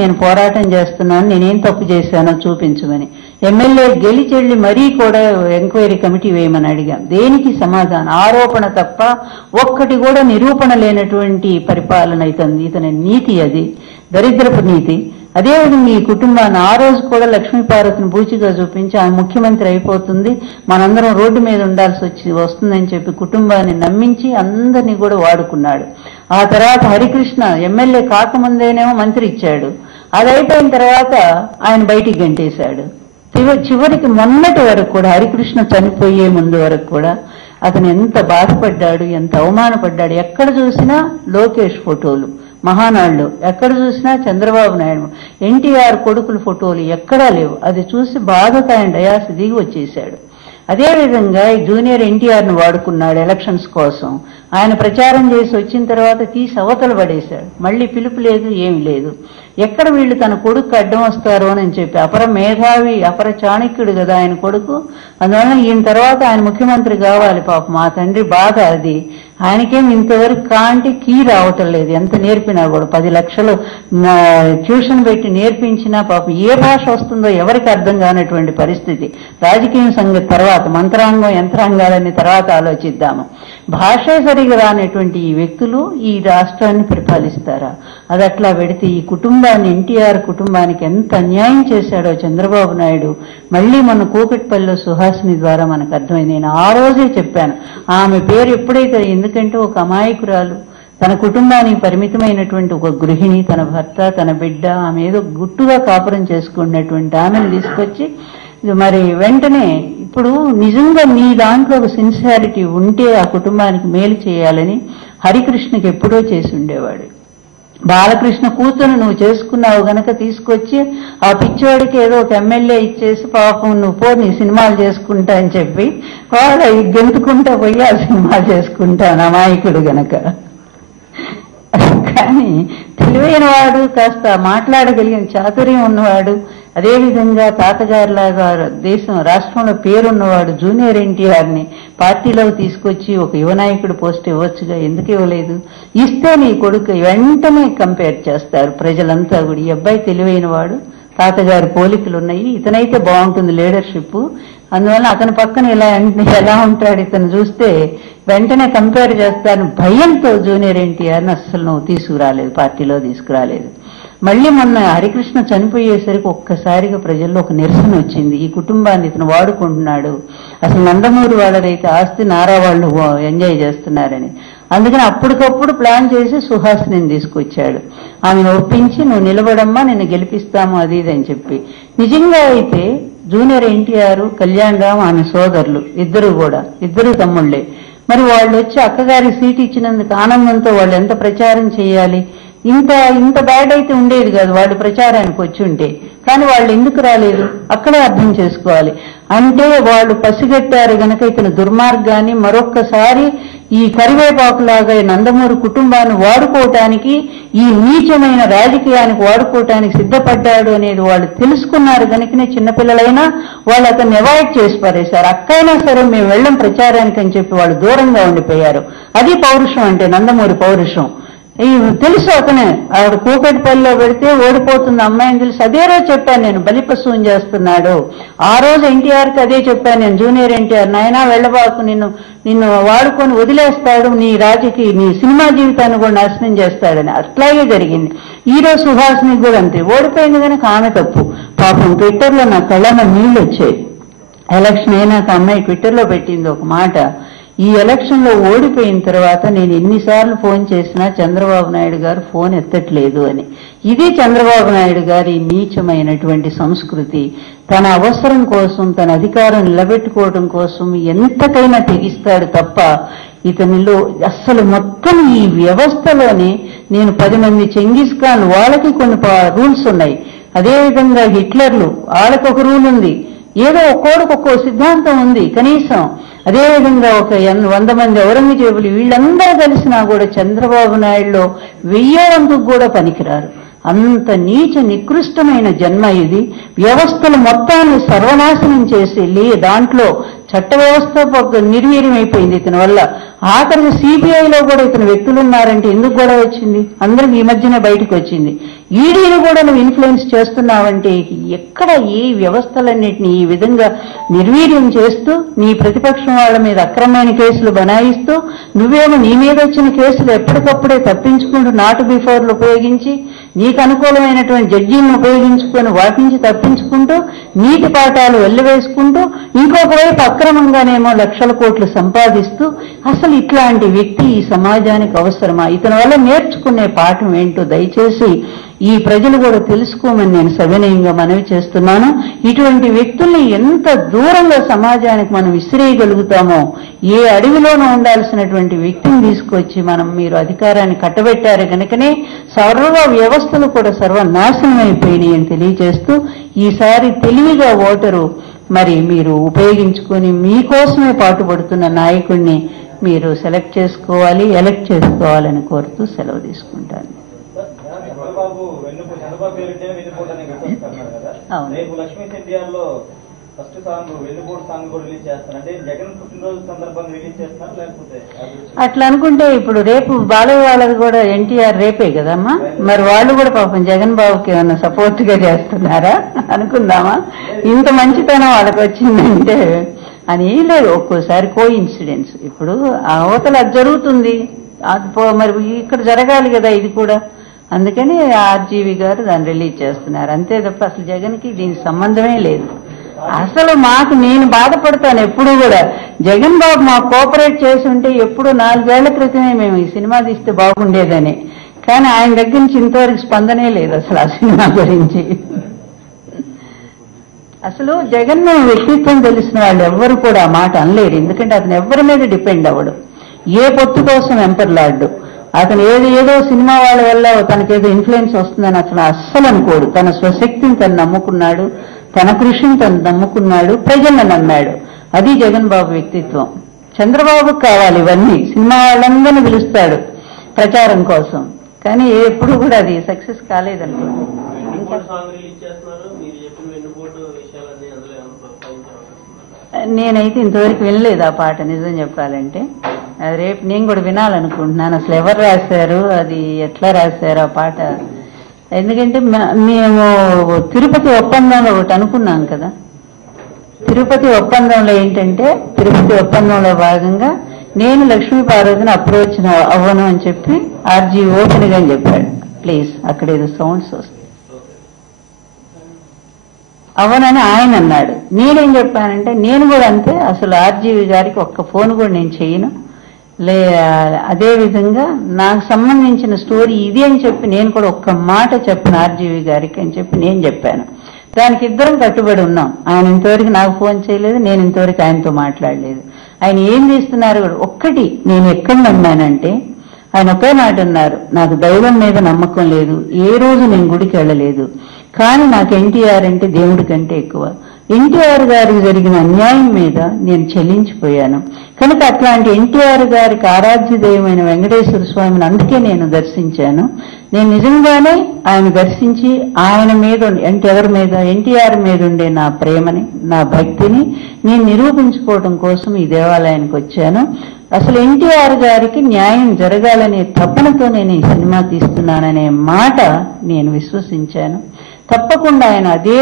నేను పోరాటం చేస్తున్నాను, నేనేం తప్పు చేశానో చూపించమని. ఎమ్మెల్యే గెలిచెళ్ళి మరీ కూడా ఎంక్వైరీ కమిటీ వేయమని అడిగాం. దేనికి సమాధానం? ఆరోపణ తప్ప ఒక్కటి కూడా నిరూపణ లేనటువంటి పరిపాలన ఇతని నీతి, అది దరిద్రపు నీతి. అదేవిధంగా ఈ కుటుంబాన్ని ఆ రోజు కూడా లక్ష్మీపార్వతిని బూచిగా చూపించి ఆమె ముఖ్యమంత్రి అయిపోతుంది, మనందరం రోడ్డు మీద ఉండాల్సి వస్తుందని చెప్పి కుటుంబాన్ని నమ్మించి అందరినీ కూడా వాడుకున్నాడు. ఆ తర్వాత హరికృష్ణ ఎమ్మెల్యే కాకముందేనేమో మంత్రి ఇచ్చాడు, అది అయిపోయిన తర్వాత ఆయన బయటికి గంటేశాడు. చివరికి మొన్నటి వరకు కూడా హరికృష్ణ చనిపోయే ముందు వరకు కూడా అతను ఎంత బాధపడ్డాడు, ఎంత అవమానపడ్డాడు. ఎక్కడ చూసినా లోకేష్ ఫోటోలు, మహానాడులో ఎక్కడ చూసినా చంద్రబాబు నాయుడు, ఎన్టీఆర్ కొడుకుల ఫోటోలు ఎక్కడా లేవు. అది చూసి బాధతో ఆయన డయాస్ దిగి వచ్చేశాడు. అదేవిధంగా జూనియర్ ఎన్టీఆర్ను వాడుకున్నాడు ఎలక్షన్స్ కోసం. ఆయన ప్రచారం చేసి వచ్చిన తర్వాత తీసి అవతల పడేశాడు. మళ్ళీ పిలుపు లేదు, ఏమి లేదు. ఎక్కడ వీళ్ళు తన కొడుకు అడ్డం వస్తారో అని చెప్పి, అపర మేధావి, అపర చాణక్యుడు కదా ఆయన కొడుకు, అందువలన ఈయన తర్వాత ఆయన ముఖ్యమంత్రి కావాలి. పాపం మా తండ్రి బాధ అది. ఆయనకేం ఇంతవరకు కాంటే కీ రావటం లేదు. ఎంత నేర్పినా కూడా 10 లక్షలు ట్యూషన్ పెట్టి నేర్పించినా పాపం ఏ భాష వస్తుందో ఎవరికి అర్థం కానటువంటి పరిస్థితి. రాజకీయం సంగతి తర్వాత, మంత్రాంగం యంత్రాంగాలన్నీ తర్వాత ఆలోచిద్దాము. భాషే సరిగా రానటువంటి ఈ వ్యక్తులు ఈ రాష్ట్రాన్ని పరిపాలిస్తారా? అది అట్లా పెడితే ఈ కుటుంబాన్ని, ఎన్టీఆర్ కుటుంబానికి ఎంత అన్యాయం చేశాడో చంద్రబాబు నాయుడు మళ్ళీ మన కూకట్పల్లిలో సుహాసిని ద్వారా మనకు అర్థమైంది. నేను ఆ రోజే చెప్పాను, ఆమె పేరు ఎప్పుడైతే, ఎందుకంటే ఒక అమాయకురాలు, తన కుటుంబానికి పరిమితమైనటువంటి ఒక గృహిణి, తన భర్త, తన బిడ్డ, ఆమె ఏదో గుట్టుగా కాపురం చేసుకున్నటువంటి ఆమెను తీసుకొచ్చి మరి వెంటనే ఇప్పుడు నిజంగా నీ దాంట్లో ఒక సిన్సియారిటీ ఉంటే ఆ కుటుంబానికి మేలు చేయాలని హరికృష్ణకి ఎప్పుడో చేసి ఉండేవాడు. బాలకృష్ణ కూతురు నువ్వు చేసుకున్నావు గనక తీసుకొచ్చి ఆ పిచ్చోడికి ఏదో ఒక ఎమ్మెల్యే ఇచ్చేసి పాపం నువ్వు పో నీ సినిమాలు చేసుకుంటా అని చెప్పి వాడు గెంతుకుంటా పోయి ఆ సినిమాలు చేసుకుంటాను అమాయకుడు గనక. కానీ తెలివైన వాడు, కాస్త మాట్లాడగలిగిన చాతుర్యం ఉన్నవాడు, అదేవిధంగా తాతగారిలాగా రాష్ట్రంలో పేరున్నవాడు జూనియర్ ఎన్టీఆర్ని పార్టీలోకి తీసుకొచ్చి ఒక యువనాయకుడు పోస్ట్ ఇవ్వచ్చుగా, ఎందుకు ఇవ్వలేదు? ఇస్తే నీ కొడుకు వెంటనే కంపేర్ చేస్తారు ప్రజలంతా కూడా. ఈ అబ్బాయి తెలివైన వాడు, తాతగారి పోలికలు ఉన్నాయి, ఇతనైతే బాగుంటుంది లీడర్షిప్, అందువల్ల అతని పక్కన ఎలా ఉంటాడు ఇతను చూస్తే వెంటనే కంపేర్ చేస్తాను భయంతో జూనియర్ ఎన్టీఆర్ని అస్సలు నువ్వు తీసుకురాలేదు, పార్టీలో తీసుకురాలేదు. మళ్ళీ మొన్న హరికృష్ణ చనిపోయేసరికి ఒక్కసారిగా ప్రజల్లో ఒక నిరసన వచ్చింది, ఈ కుటుంబాన్ని ఇతను వాడుకుంటున్నాడు, అసలు నందమూరి వాళ్ళదైతే ఆస్తి నారా వాళ్ళు ఎంజాయ్ చేస్తున్నారని. అందుకని అప్పటికప్పుడు ప్లాన్ చేసి సుహాసిని తీసుకొచ్చాడు. ఆమెను ఒప్పించి నువ్వు నిలబడమ్మా, నిన్ను గెలిపిస్తాము అది ఇది అని చెప్పి. నిజంగా అయితే జూనియర్ ఎన్టీఆర్, కళ్యాణ్ రామ్ ఆమె సోదరులు ఇద్దరు తమ్ముళ్లే. మరి వాళ్ళు వచ్చి అక్కగారి సీట్ ఇచ్చినందుకు ఆనందంతో వాళ్ళు ఎంత ప్రచారం చేయాలి? ఇంత బ్యాడ్ అయితే ఉండేది కాదు వాళ్ళు ప్రచారానికి వచ్చి ఉంటే. కానీ వాళ్ళు ఎందుకు రాలేదు అక్కడే అర్థం చేసుకోవాలి. అంటే వాళ్ళు పసిగట్టారు గనక ఇతను దుర్మార్గాన్ని మరొక్కసారి ఈ కరివేపాకులాగా నందమూరి కుటుంబాన్ని వాడుకోవటానికి, ఈ నీచమైన రాజకీయానికి వాడుకోవటానికి సిద్ధపడ్డాడు అనేది వాళ్ళు తెలుసుకున్నారు కనుకనే చిన్నపిల్లలైనా వాళ్ళు అతన్ని అవాయిడ్ చేసి పారేశారు. అక్కైనా సరే మేము వెళ్ళం ప్రచారానికి అని చెప్పి వాళ్ళు దూరంగా ఉండిపోయారు. అది పౌరుషం అంటే, నందమూరి పౌరుషం. తెలుసు అతనే, ఆవిడ కూకట్పల్లిలో పెడితే ఓడిపోతుంది అమ్మాయిని తెలుసు. అదే రోజు చెప్పాను నేను, బలిపశువుం చేస్తున్నాడు. ఆ రోజు ఎన్టీఆర్కి అదే చెప్పాను నేను, జూనియర్ ఎన్టీఆర్ నాయనా వెళ్ళబాకు, నిన్ను వాడుకొని వదిలేస్తాడు, నీ సినిమా జీవితాన్ని కూడా నాశనం చేస్తాడని. అట్లాగే జరిగింది. ఈ రోజు సుహాసిని కూడా అంతే, ఓడిపోయింది కనుక ఆమె తప్పు. పాపం ట్విట్టర్లో నా కళ్ళలో నీళ్ళు వచ్చాయి. ఎలక్షన్ అయినాక అమ్మాయి ట్విట్టర్లో పెట్టింది ఒక మాట, ఈ ఎలక్షన్ లో ఓడిపోయిన తర్వాత నేను ఎన్నిసార్లు ఫోన్ చేసినా చంద్రబాబు నాయుడు గారు ఫోన్ ఎత్తట్లేదు అని. ఇది చంద్రబాబు నాయుడు గారి నీచమైనటువంటి సంస్కృతి. తన అవసరం కోసం, తన అధికారం నిలబెట్టుకోవడం కోసం ఎంతకైనా తెగిస్తాడు తప్ప ఇతనిలో అస్సలు మొత్తం ఈ వ్యవస్థలోనే నేను 10 మంది చెంగిస్ ఖాన్ వాళ్ళకి కొన్ని రూల్స్ ఉన్నాయి, అదేవిధంగా హిట్లర్లు వాళ్ళకొక రూల్ ఉంది, ఏదో ఒక్కొక్క సిద్ధాంతం ఉంది కనీసం. అదేవిధంగా ఒక 100 మంది ఔరంగజేబులు వీళ్ళందరూ కలిసినా కూడా చంద్రబాబు నాయుడులో 1000 వంతుకు కూడా పనికిరారు. అంత నీచ నికృష్టమైన జన్మ ఇది. వ్యవస్థలు మొత్తాన్ని సర్వనాశనం చేసి దాంట్లో చట్ట వ్యవస్థ నిర్వీర్యం అయిపోయింది ఇతని వల్ల. ఆఖరికి సిబిఐలో కూడా ఇతను వ్యక్తులు ఉన్నారంటే ఎందుకు గొడవ వచ్చింది? అందరికి ఈ మధ్యనే బయటకు వచ్చింది. ఈడీని కూడా నువ్వు ఇన్ఫ్లుయెన్స్ చేస్తున్నావంటే ఎక్కడ ఈ వ్యవస్థలన్నింటినీ ఈ విధంగా నిర్వీర్యం చేస్తూ నీ ప్రతిపక్షం వాళ్ళ మీద అక్రమమైన కేసులు బనాయిస్తూ నువ్వేమో నీ మీద వచ్చిన కేసులు ఎప్పటికప్పుడే తప్పించుకుంటూ నాట్ బిఫోర్లు ఉపయోగించి నీకు అనుకూలమైనటువంటి జడ్జీలను ఉపయోగించుకొని వాటి నుంచి తప్పించుకుంటూ నీటి పాఠాలు వెల్లివేసుకుంటూ ఇంకొక వైపు అక్రమంగానేమో లక్షల కోట్లు సంపాదిస్తూ అసలు ఇట్లాంటి వ్యక్తి ఈ సమాజానికి అవసరమా? ఇతని వల్ల నేర్చుకునే పాఠం ఏంటో దయచేసి ఈ ప్రజలు కూడా తెలుసుకోమని నేను సవినయంగా మనవి చేస్తున్నాను. ఇటువంటి వ్యక్తుల్ని ఎంత దూరంగా సమాజానికి మనం విసిరేయగలుగుతామో, ఏ అడవిలోనూ ఉండాల్సినటువంటి వ్యక్తిని తీసుకొచ్చి మీరు అధికారాన్ని కట్టబెట్టారు కనుకనే సర్వ వ్యవస్థలు కూడా సర్వనాశనం అయిపోయినాయి అని తెలియజేస్తూ ఈసారి తెలివిగా ఓటరు మీరు ఉపయోగించుకొని మీకోసమే పాటుపడుతున్న నాయకుడిని మీరు సెలెక్ట్ చేసుకోవాలి, ఎలక్ట్ చేసుకోవాలని కోరుతూ సెలవు తీసుకుంటాను. అట్లా అనుకుంటే ఇప్పుడు రేపు బాలయ్య వాళ్ళది కూడా ఎన్టీఆర్ రేపే కదమ్మా, మరి వాళ్ళు కూడా పాపం జగన్ బాబుకి ఏమన్నా సపోర్ట్ గా చేస్తున్నారా అనుకుందామా? ఇంత మంచితనం వాళ్ళకి వచ్చిందంటే అని లేదు. ఒక్కోసారి కో ఇన్సిడెన్స్. ఇప్పుడు అవతల అది జరుగుతుంది, మరి ఇక్కడ జరగాలి కదా ఇది కూడా. అందుకని ఆర్జీవి గారు దాన్ని రిలీజ్ చేస్తున్నారు అంతే తప్ప అసలు జగన్కి దీనికి సంబంధమే లేదు. అసలు నేను బాధపడతాను ఎప్పుడు కూడా, జగన్ బాబు మాకు కోఆపరేట్ చేసి ఉంటే ఎప్పుడు 4 ఏళ్ల క్రితమే మేము ఈ సినిమా తీస్తే బాగుండేదని. కానీ ఆయన దగ్గర నుంచి ఇంతవరకు స్పందనే లేదు అసలు ఆ సినిమా గురించి. అసలు జగన్ వ్యక్తిత్వం తెలిసిన వాళ్ళు ఎవ్వరు కూడా ఆ మాట అనలేరు. ఎందుకంటే అతను ఎవరి మీద డిపెండ్ అవ్వడు, ఏ పొత్తు కోసం వెంపర్లాడ్డు. అతను ఏదో సినిమా వాళ్ళ వల్ల తనకేదో ఇన్ఫ్లుయెన్స్ వస్తుందని అతను అస్సలు అనుకోడు. తన స్వశక్తిని తను నమ్ముకున్నాడు, తన కృషిని తను నమ్ముకున్నాడు, ప్రజలను నమ్మాడు. అది జగన్ బాబు వ్యక్తిత్వం. చంద్రబాబుకు కావాలి ఇవన్నీ, సినిమా వాళ్ళందరినీ పిలుస్తాడు ప్రచారం కోసం, కానీ ఎప్పుడు కూడా అది సక్సెస్ కాలేదనుకోండి. నేనైతే ఇంతవరకు వినలేదు ఆ పాట, నిజం చెప్పాలంటే. అది రేపు నేను కూడా వినాలనుకుంటున్నాను. అసలు ఎవరు రాశారు, అది ఎట్లా రాశారు ఆ పాట? ఎందుకంటే మేము తిరుపతి ఒప్పందంలో ఒకటి అనుకున్నాం కదా. తిరుపతి ఒప్పందంలో ఏంటంటే, తిరుపతి ఒప్పందంలో భాగంగా నేను లక్ష్మీ పార్వతిని అప్రోచ్ అవ్వను అని చెప్పి ఆర్జీ ఓపెన్ గా చెప్పాడు. ప్లీజ్ అక్కడ ఏదో సౌండ్స్ వస్తాయి. అవనని ఆయన అన్నాడు. నేనేం చెప్పానంటే నేను కూడా అంతే, అసలు ఆర్జీవి గారికి ఒక్క ఫోన్ కూడా నేను చేయను, అదేవిధంగా నాకు సంబంధించిన స్టోరీ ఇది అని చెప్పి నేను కూడా ఒక్క మాట చెప్పను ఆర్జీవి గారికి అని చెప్పి నేను చెప్పాను. దానికి ఇద్దరం కట్టుబడి ఉన్నాం. ఆయన ఇంతవరకు నాకు ఫోన్ చేయలేదు, నేను ఇంతవరకు ఆయనతో మాట్లాడలేదు. ఆయన ఏం చేస్తున్నారు కూడా ఒక్కటి నేను ఎక్కడ నమ్మానంటే, ఆయన ఒకే మాట అన్నారు, నాకు దైవం మీద నమ్మకం లేదు, ఏ రోజు నేను గుడికి వెళ్ళలేదు, కానీ నాకు ఎన్టీఆర్ అంటే దేవుడి కంటే ఎక్కువ. ఎన్టీఆర్ గారికి జరిగిన అన్యాయం మీద నేను చెల్లించిపోయాను కనుక అట్లాంటి ఎన్టీఆర్ గారికి ఆరాధ్య దైవమైన వెంకటేశ్వర స్వామిని అందుకే నేను దర్శించాను. నేను నిజంగానే ఆయన దర్శించి ఆయన మీద ఎవరి మీద, ఎన్టీఆర్ మీద ఉండే నా ప్రేమని, నా భక్తిని నేను నిరూపించుకోవడం కోసం ఈ దేవాలయానికి వచ్చాను. అసలు ఎన్టీఆర్ గారికి న్యాయం జరగాలనే తపనతో నేను ఈ సినిమా తీస్తున్నాననే మాట నేను విశ్వసించాను. తప్పకుండా ఆయన అదే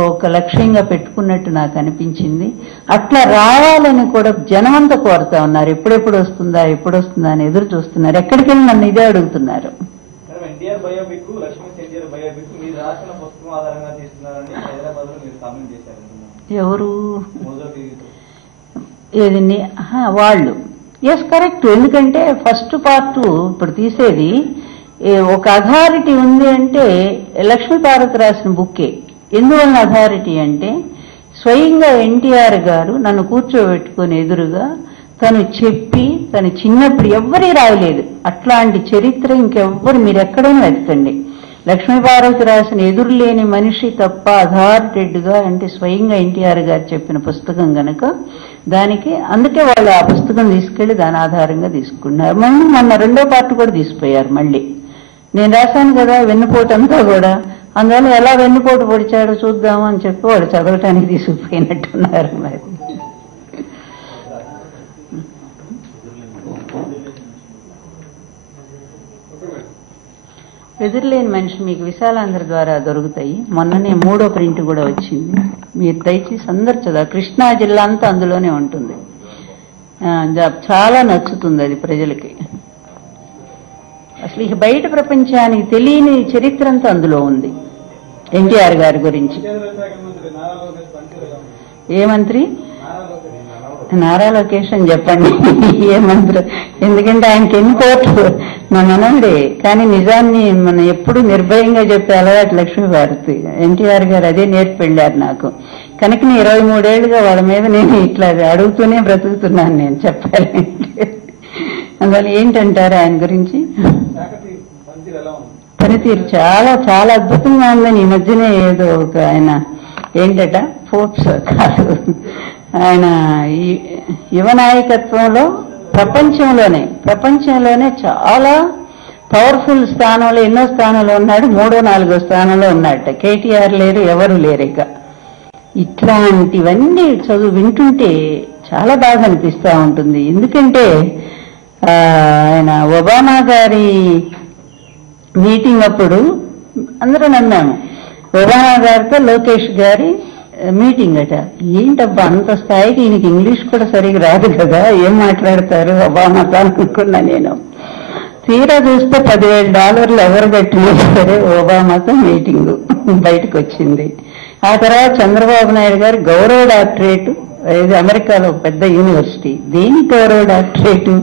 ఒక లక్ష్యంగా పెట్టుకున్నట్టు నాకు అనిపించింది. అట్లా రావాలని కూడా జనమంతా కోరుతా ఉన్నారు. ఎప్పుడెప్పుడు వస్తుందా అని ఎదురు చూస్తున్నారు. ఎక్కడికి వెళ్ళి నన్ను ఇదే అడుగుతున్నారు. ఎవరు ఏది వాళ్ళు? Yes correct. ఎందుకంటే ఫస్ట్ పార్ట్ ఇప్పుడు తీసేది ఒక అథారిటీ ఉంది అంటే లక్ష్మీ పార్వతి రాసిన బుక్కే. ఎందువల్ల అథారిటీ అంటే స్వయంగా ఎన్టీఆర్ గారు నన్ను కూర్చోబెట్టుకుని ఎదురుగా తను చెప్పి, తను చిన్నప్పుడు ఎవ్వరీ రాయలేదు అట్లాంటి చరిత్ర ఇంకెవ్వరు, మీరు ఎక్కడైనా వెతకండి. లక్ష్మీ పార్వతి రాసిన ఎదురులేని మనిషి తప్ప అథారిటెడ్గా అంటే స్వయంగా ఎన్టీఆర్ గారు చెప్పిన పుస్తకం గనక దానికి అందుకే వాళ్ళు ఆ పుస్తకం తీసుకెళ్లి దాని ఆధారంగా తీసుకున్నారు. మొన్న రెండో పార్ట్ కూడా తీసిపోయారు. మళ్ళీ నేను రాశాను కదా వెన్నుపోటు అంతా కూడా, అందువల్ల ఎలా వెన్నుపోటు పొడిచాడో చూద్దాము అని చెప్పి వాడు చదవటానికి తీసుకుపోయినట్టున్నారు. మరి ఎదురులేని మనిషి మీకు విశాలాంధ్ర ద్వారా దొరుకుతాయి. మొన్ననే 3వ ప్రింట్ కూడా వచ్చింది. మీరు దయచేసి అందరు చదవ. కృష్ణా జిల్లా అంతా అందులోనే ఉంటుంది. చాలా నచ్చుతుంది అది ప్రజలకి. అసలు ఇక బయట ప్రపంచానికి తెలియని చరిత్ర అంతా అందులో ఉంది. ఎన్టీఆర్ గారి గురించి. ఏ మంత్రి? నారా లోకేష్ అని చెప్పండి. ఏ మంత్రి? ఎందుకంటే ఆయనకి ఎన్ని కోట్లు మా మనవుడే. కానీ నిజాన్ని మనం ఎప్పుడు నిర్భయంగా చెప్పే అలవాటు లక్ష్మీభారతి. ఎన్టీఆర్ గారు అదే నేర్పి వెళ్ళారు నాకు. కనుక 23 ఏళ్లుగా వాళ్ళ మీద నేను ఇట్లా అడుగుతూనే బ్రతుకుతున్నాను నేను చెప్పాలంటే. అందువల్ల ఏంటంటారు ఆయన గురించి? పనితీరు చాలా చాలా అద్భుతంగా ఉందని ఈ మధ్యనే ఏదో ఒక ఆయన ఏంటట ఫోర్బ్స్ కాదు, ఆయన యువ నాయకత్వంలో ప్రపంచంలోనే చాలా పవర్ఫుల్ స్థానంలో ఎన్నో స్థానంలో ఉన్నాడు. 3వ 4వ స్థానంలో ఉన్నాడట. కేటీఆర్ లేరు, ఎవరు లేరు. ఇక ఇట్లాంటివన్నీ చదువు వింటుంటే చాలా బాగా అనిపిస్తూ ఉంటుంది. ఎందుకంటే ఆయన ఒబామా గారి మీటింగ్ అప్పుడు అందరూ నమ్మాము. ఒబామా గారితో లోకేష్ గారి మీటింగ్ అట. ఏంటబ్బా అంత స్థాయికి ఈయనకి ఇంగ్లీష్ కూడా సరిగ్గా రాదు కదా, ఏం మాట్లాడతారు ఒబామాతో అనుకున్నా నేను. తీరా చూస్తే $10,000 ఎవరు కట్టినా సరే ఒబామాతో మీటింగ్ బయటకు వచ్చింది. ఆ తర్వాత చంద్రబాబు నాయుడు గారు గౌరవ డాక్టరేట్, ఇది అమెరికాలో పెద్ద యూనివర్సిటీ. దేనికి గౌరవ డాక్టరేటు?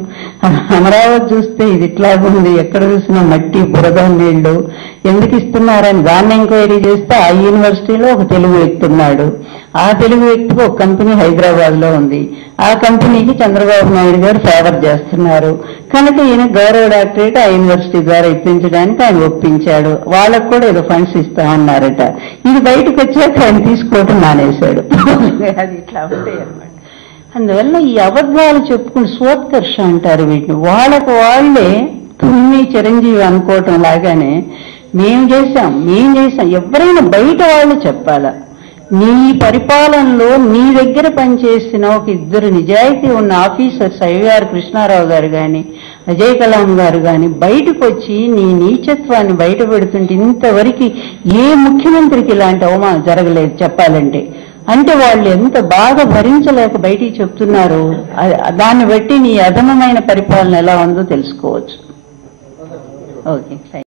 అమరావతి చూస్తే ఇది ఇట్లాగుంది, ఎక్కడ చూసినా మట్టి బురద నీళ్లు, ఎందుకు ఇస్తున్నారని దాన్ని ఎంక్వైరీ చేస్తే ఆ యూనివర్సిటీలో ఒక తెలుగు వ్యక్తి ఉన్నాడు. ఆ తెలుగు వ్యక్తికి ఒక కంపెనీ హైదరాబాద్ లో ఉంది. ఆ కంపెనీకి చంద్రబాబు నాయుడు గారు ఫేవర్ చేస్తున్నారు. కనుక ఈయన గౌరవ డాక్టరేట్ ఆ యూనివర్సిటీ ద్వారా ఇప్పించడానికి ఆయన ఒప్పించాడు. వాళ్ళకు కూడా ఏదో ఫండ్స్ ఇస్తామన్నారట. ఇది బయటకు వచ్చాక ఆయన తీసుకోవటం మానేశాడు. అది ఇట్లా ఉంటాయి అన్నమాట. అందువల్ల ఈ అబద్ధాలు చెప్పుకుని స్వోత్కర్ష అంటారు వీటిని. వాళ్ళకు వాళ్ళే తుమ్మి చిరంజీవి అనుకోవటం లాగానే మేం చేశాం. ఎవరైనా బయట వాళ్ళు చెప్పాలా? నీ పరిపాలనలో నీ దగ్గర పనిచేసిన ఒక 2 నిజాయితీ ఉన్న ఆఫీసర్స్ ఐవీఆర్ కృష్ణారావు గారు కానీ అజయ్ కలాం గారు కానీ బయటకు వచ్చి నీ నీచత్వాన్ని బయట పెడుతుంటే ఇంతవరకు ఏ ముఖ్యమంత్రికి ఇలాంటి అవమానం జరగలేదు చెప్పాలంటే. అంటే వాళ్ళు ఎంత బాగా భరించలేక బయటికి చెప్తున్నారు. దాన్ని బట్టి నీ అధమమైన పరిపాలన ఎలా ఉందో తెలుసుకోవచ్చు. ఓకే.